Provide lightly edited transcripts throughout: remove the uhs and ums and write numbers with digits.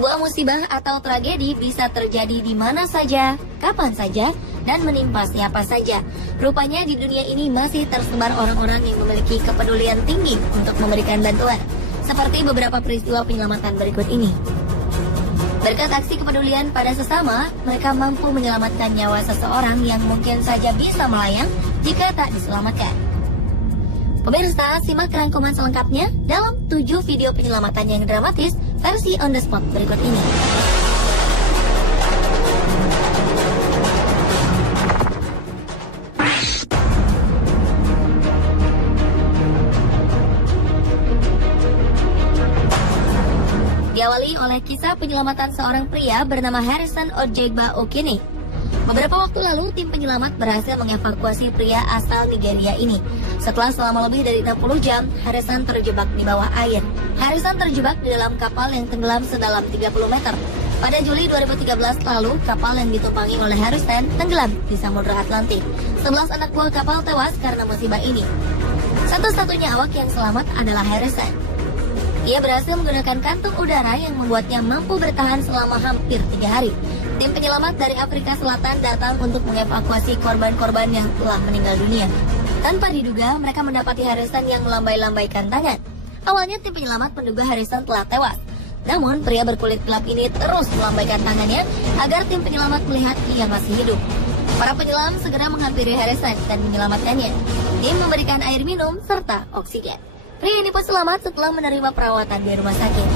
Sebuah musibah atau tragedi bisa terjadi di mana saja, kapan saja, dan menimpa siapa saja. Rupanya di dunia ini masih tersebar orang-orang yang memiliki kepedulian tinggi untuk memberikan bantuan. Seperti beberapa peristiwa penyelamatan berikut ini. Berkat aksi kepedulian pada sesama, mereka mampu menyelamatkan nyawa seseorang yang mungkin saja bisa melayang jika tak diselamatkan. Pemirsa, simak rangkuman selengkapnya dalam 7 video penyelamatan yang dramatis versi on the spot berikut ini. Diawali oleh kisah penyelamatan seorang pria bernama Harrison Ojegba Okene. Beberapa waktu lalu, tim penyelamat berhasil mengevakuasi pria asal Nigeria ini. Setelah selama lebih dari 60 jam, Harrison terjebak di bawah air. Harrison terjebak di dalam kapal yang tenggelam sedalam 30 meter. Pada Juli 2013 lalu, kapal yang ditumpangi oleh Harrison tenggelam di Samudra Atlantik. 11 anak buah kapal tewas karena musibah ini. Satu-satunya awak yang selamat adalah Harrison. Ia berhasil menggunakan kantung udara yang membuatnya mampu bertahan selama hampir 3 hari. Tim penyelamat dari Afrika Selatan datang untuk mengevakuasi korban-korban yang telah meninggal dunia. Tanpa diduga, mereka mendapati Harrison yang melambai-lambaikan tangan. Awalnya tim penyelamat menduga Harrison telah tewas. Namun, pria berkulit gelap ini terus melambaikan tangannya agar tim penyelamat melihat ia masih hidup. Para penyelam segera menghampiri Harrison dan menyelamatkannya. Tim memberikan air minum serta oksigen. Pria ini pun selamat setelah menerima perawatan di rumah sakit.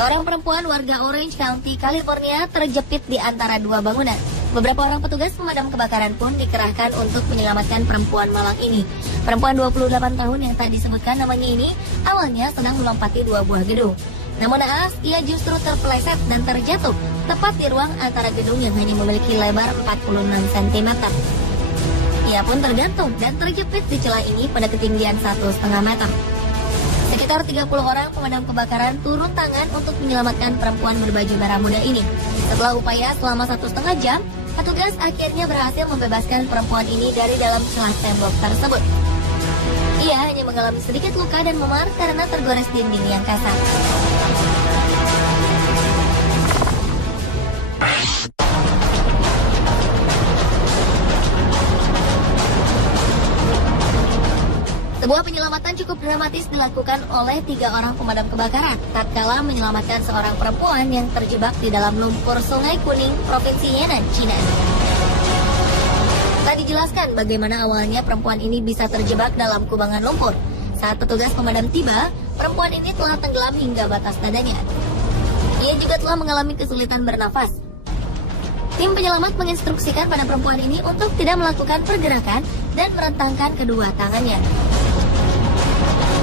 Seorang perempuan warga Orange County, California terjepit di antara 2 bangunan. Beberapa orang petugas pemadam kebakaran pun dikerahkan untuk menyelamatkan perempuan malang ini. Perempuan 28 tahun yang tak disebutkan namanya ini awalnya sedang melompati 2 buah gedung. Namun naas, ia justru terpeleset dan terjatuh tepat di ruang antara gedung yang hanya memiliki lebar 46 cm. Ia pun tergantung dan terjepit di celah ini pada ketinggian 1,5 meter. Sekitar 30 orang pemadam kebakaran turun tangan untuk menyelamatkan perempuan berbaju merah muda ini. Setelah upaya selama 1,5 jam, petugas akhirnya berhasil membebaskan perempuan ini dari dalam celah tembok tersebut. Ia hanya mengalami sedikit luka dan memar karena tergores dinding yang kasar. Sebuah penyelamatan cukup dramatis dilakukan oleh 3 orang pemadam kebakaran tatkala menyelamatkan seorang perempuan yang terjebak di dalam lumpur Sungai Kuning, Provinsi Henan, Cina. Tak dijelaskan bagaimana awalnya perempuan ini bisa terjebak dalam kubangan lumpur. Saat petugas pemadam tiba, perempuan ini telah tenggelam hingga batas dadanya. Ia juga telah mengalami kesulitan bernafas. Tim penyelamat menginstruksikan pada perempuan ini untuk tidak melakukan pergerakan dan merentangkan kedua tangannya.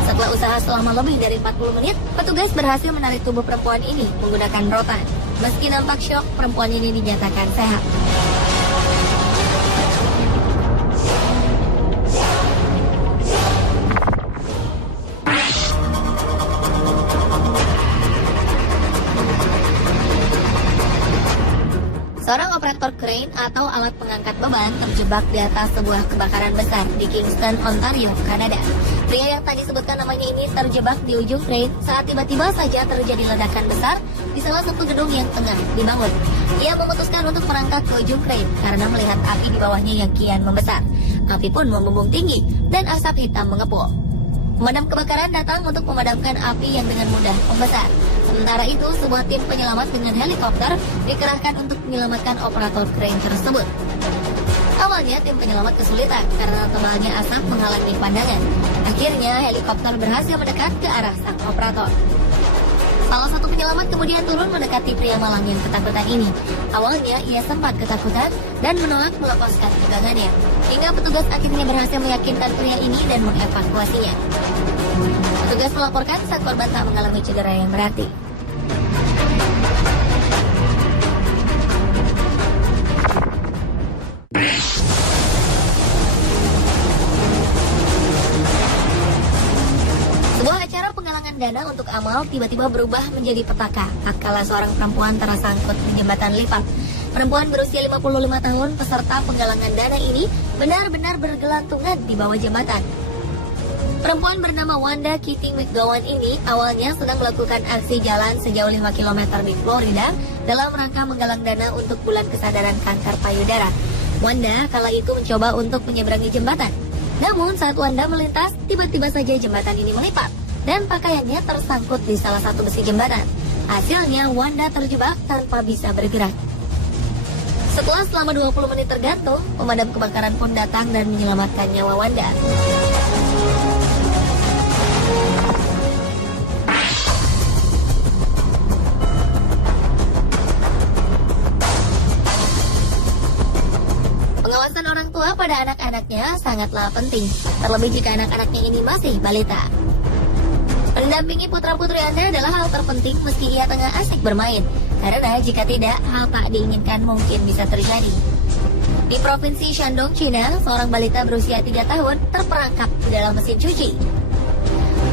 Setelah usaha selama lebih dari 40 menit, petugas berhasil menarik tubuh perempuan ini menggunakan rotan. Meski nampak syok, perempuan ini dinyatakan sehat. Seorang operator crane atau alat pengangkat beban terjebak di atas sebuah kebakaran besar di Kingston, Ontario, Kanada. Pria yang tadi disebutkan namanya ini terjebak di ujung crane saat tiba-tiba saja terjadi ledakan besar di salah satu gedung yang tengah dibangun. Ia memutuskan untuk merangkak ke ujung crane karena melihat api di bawahnya yang kian membesar. Api pun membumbung tinggi dan asap hitam mengepul. Pemadam kebakaran datang untuk memadamkan api yang dengan mudah membesar. Sementara itu, sebuah tim penyelamat dengan helikopter dikerahkan untuk menyelamatkan operator crane tersebut. Awalnya, tim penyelamat kesulitan karena tebalnya asap menghalangi pandangan. Akhirnya, helikopter berhasil mendekat ke arah sang operator. Salah satu penyelamat kemudian turun mendekati pria malang yang ketakutan ini. Awalnya, ia sempat ketakutan dan menolak melepaskan pegangannya. Hingga petugas akhirnya berhasil meyakinkan pria ini dan mengevakuasinya. Petugas melaporkan sang korban tak mengalami cedera yang berarti. Sebuah acara penggalangan penggalangan dana untuk amal tiba-tiba berubah menjadi petaka tatkala seorang perempuan tersangkut di jembatan lipat. Perempuan berusia 55 tahun peserta penggalangan dana ini benar-benar bergelantungan di bawah jembatan. Perempuan bernama Wanda Kitty McGowan ini awalnya sedang melakukan aksi jalan sejauh 5 km di Florida dalam rangka menggalang dana untuk bulan kesadaran kanker payudara. Wanda kala itu mencoba untuk menyeberangi jembatan. Namun saat Wanda melintas, tiba-tiba saja jembatan ini melipat dan pakaiannya tersangkut di salah satu besi jembatan. Hasilnya Wanda terjebak tanpa bisa bergerak. Setelah selama 20 menit tergantung, pemadam kebakaran pun datang dan menyelamatkan nyawa Wanda. Pengawasan orang tua pada anak-anaknya sangatlah penting, terlebih jika anak-anaknya ini masih balita. Mendampingi putra-putri Anda adalah hal terpenting meski ia tengah asik bermain, karena jika tidak, hal tak diinginkan mungkin bisa terjadi. Di Provinsi Shandong, China, seorang balita berusia 3 tahun terperangkap di dalam mesin cuci.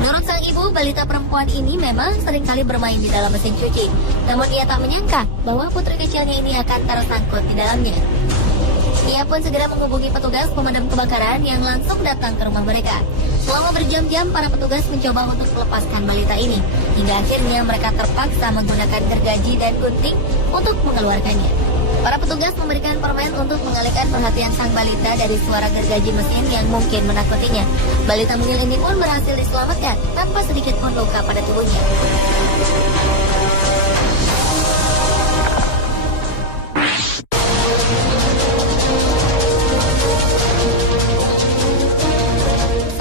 Menurut sang ibu, balita perempuan ini memang seringkali bermain di dalam mesin cuci, namun ia tak menyangka bahwa putri kecilnya ini akan tersangkut di dalamnya. Ia pun segera menghubungi petugas pemadam kebakaran yang langsung datang ke rumah mereka. Selama berjam-jam, para petugas mencoba untuk melepaskan balita ini. Hingga akhirnya mereka terpaksa menggunakan gergaji dan gunting untuk mengeluarkannya. Para petugas memberikan permen untuk mengalihkan perhatian sang balita dari suara gergaji mesin yang mungkin menakutinya. Balita mungil ini pun berhasil diselamatkan tanpa sedikit pun luka pada tubuhnya.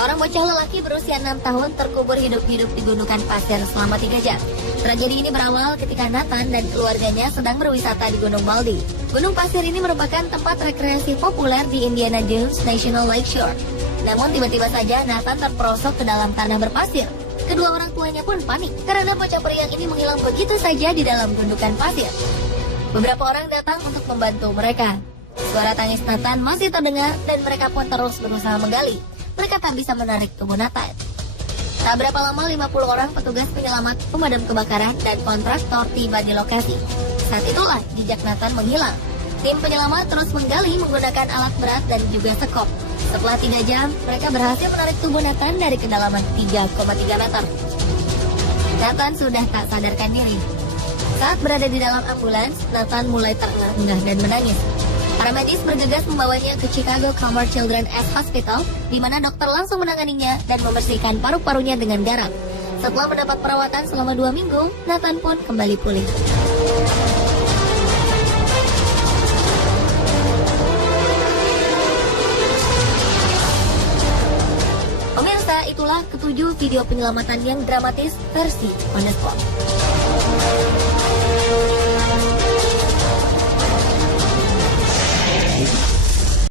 Seorang bocah lelaki berusia 6 tahun terkubur hidup-hidup di gundukan pasir selama 3 jam. Tragedi ini berawal ketika Nathan dan keluarganya sedang berwisata di Gunung Baldy. Gunung pasir ini merupakan tempat rekreasi populer di Indiana Dunes National Lakeshore. Namun tiba-tiba saja Nathan terperosok ke dalam tanah berpasir. Kedua orang tuanya pun panik karena bocah periang ini menghilang begitu saja di dalam gundukan pasir. Beberapa orang datang untuk membantu mereka. Suara tangis Nathan masih terdengar dan mereka pun terus berusaha menggali. Mereka tak bisa menarik tubuh Nathan. Tak berapa lama 50 orang petugas penyelamat, pemadam kebakaran, dan kontraktor tiba di lokasi. Saat itulah jejak Nathan menghilang. Tim penyelamat terus menggali menggunakan alat berat dan juga sekop. Setelah 3 jam, mereka berhasil menarik tubuh Nathan dari kedalaman 3,3 meter. Nathan sudah tak sadarkan diri. Saat berada di dalam ambulans, Nathan mulai terengah-engah dan menangis. Para medis bergegas membawanya ke Chicago Comfort Children's Hospital, di mana dokter langsung menanganinya dan membersihkan paru-parunya dengan garam. Setelah mendapat perawatan selama 2 minggu, Nathan pun kembali pulih. Pemirsa, itulah ketujuh video penyelamatan yang dramatis versi On The Spot.